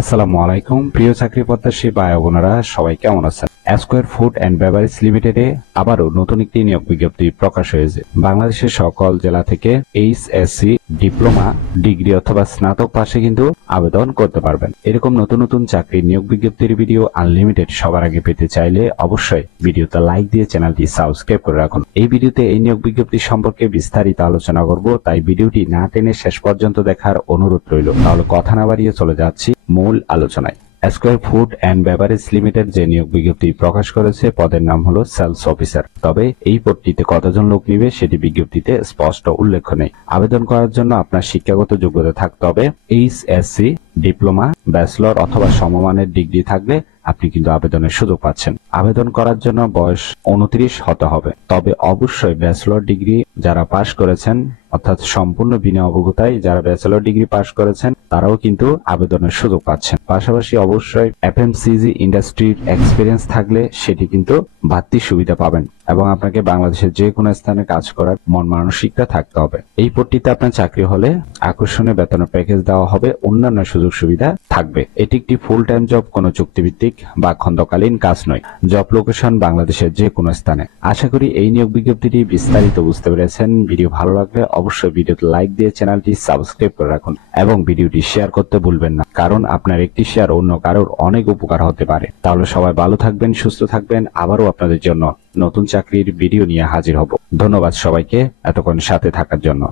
আসসালামু আলাইকুম প্রিয় চাকরি প্রত্যাশী ভাই বোনেরা, সবাই কেমন আছেন? স্কয়ার ফুড এন্ড বেভারেজ লিমিটেডে আবারও নতুন একটি নিয়োগ বিজ্ঞপ্তি প্রকাশ হয়েছে। বাংলাদেশের সকল জেলা থেকে এইচএসসি, ডিপ্লোমা, ডিগ্রি অথবা স্নাতক পাশে কিন্তু আবেদন করতে পারবেন। এরকম নতুন নতুন চাকরির নিয়োগ বিজ্ঞপ্তির ভিডিও আনলিমিটেড সবার আগে পেতে চাইলে অবশ্যই ভিডিওতে লাইক দিয়ে চ্যানেলটি সাবস্ক্রাইব করে রাখুন। এই ভিডিওতে এই নিয়োগ বিজ্ঞপ্তি সম্পর্কে বিস্তারিত আলোচনা করব, তাই ভিডিওটি না টেনে শেষ পর্যন্ত দেখার অনুরোধ রইল। তাহলে কথা না বাড়িয়ে চলে যাচ্ছি মূল আলোচনায়। Square Food and Beverage Limited যে নিয়োগ বিজ্ঞপ্তি প্রকাশ করেছে, পদের নাম হলো সেলস অফিসার। তবে এই পদটিতে কতজন লোক নিবে সেটি বিজ্ঞপ্তিতে স্পষ্ট উল্লেখ নেই। আবেদন করার জন্য আপনার শিক্ষাগত যোগ্যতা থাকতে হবে এইচএসসি, ডিপ্লোমা, ব্যাচেলর অথবা সমমানের ডিগ্রি থাকলে আপনি কিন্তু আবেদনের সুযোগ পাচ্ছেন। আবেদন করার জন্য বয়স 29 হতে হবে। তবে অবশ্যই ব্যাচেলর ডিগ্রি যারা পাশ করেছেন, অর্থাৎ সম্পূর্ণ বিনা অবগতায় যারা ব্যাচেলর ডিগ্রি পাশ করেছেন তারাও কিন্তু আবেদনের সুযোগ পাচ্ছেন। পাশাপাশি অবশ্যই এফএমসিজি ইন্ডাস্ট্রির এক্সপিরিয়েন্স থাকলে সেটি কিন্তু বাড়তি সুবিধা পাবেন এবং আপনাকে বাংলাদেশের যে কোনো স্থানে কাজ করার মন মানসিকতা থাকতে হবে। এই পদটিতে আপনার চাকরি হলে আকর্ষণীয় বেতনের প্যাকেজ দেওয়া হবে, অন্যান্য সুযোগ সুবিধা থাকবে। এটি একটি ফুল টাইম জব, কোনো চুক্তিভিত্তিক বা খণ্ডকালীন কাজ নয়। জব লোকেশন বাংলাদেশের যে কোনো স্থানে। আশা করি এই নিয়োগ বিজ্ঞপ্তিটি বিস্তারিত বুঝতে পেরেছেন। ভিডিও ভালো লাগলে অবশ্যই ভিডিওতে লাইক দিয়ে চ্যানেলটি সাবস্ক্রাইব করে রাখুন এবং ভিডিওটি শেয়ার করতে ভুলবেন না, কারণ আপনার একটি শেয়ার অন্য কারোর অনেক উপকার হতে পারে। তাহলে সবাই ভালো থাকবেন, সুস্থ থাকবেন। আবারও আপনাদের জন্য নতুন চাকরির ভিডিও নিয়ে হাজির হব। ধন্যবাদ সবাইকে এতক্ষণ সাথে থাকার জন্য।